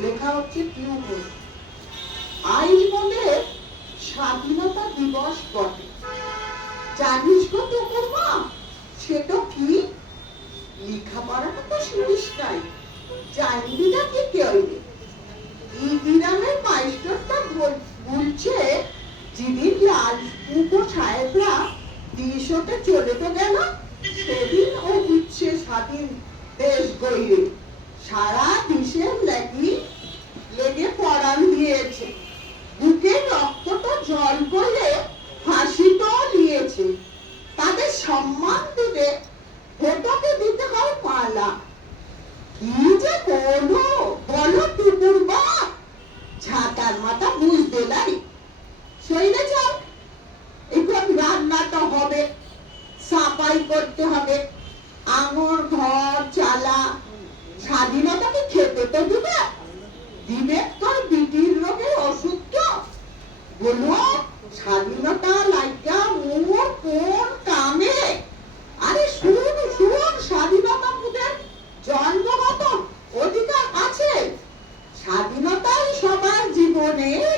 লেখা হচ্ছে টিউবওয়েল। আজ বলে স্বাধীনতা দিবস বটে, জানিস গো টুকুর মা সেটা কি? লেখাপড়াটা তো শুনিস নাই, জানবি না কি কেউ? ইদিরামের মাস্টারটা বলছে যেদিন লালপুকো সাহেবরা দেশতে চলে তো গেল, সেদিন ও দিচ্ছে স্বাধীন দেশ গইরে সারা দেশের লেগে পড়ান দিয়েছে, বুকে রক্তটা জল বলে ফাঁসিটাও নিয়েছে। তাদের সম্মান দিতে ভোটকে দিতে হয় পালা। কি যে বলো বলো টুকুর বা, ছাতার মাথা বুঝতে নাই। সইলে যাও, এখন রান্নাটা হবে, সাফাই করতে হবে, আঙুর ঘর চালা। স্বাধীনতাকে খেতে তো দিবে, দিবে তোর বিটির রোগের ওষুধ তো। বলো স্বাধীনতা লাইকা মোর কোন কামে? আরে শুন শুন, স্বাধীনতা মুদের জন্মগত অধিকার আছে। স্বাধীনতাই সবার জীবনের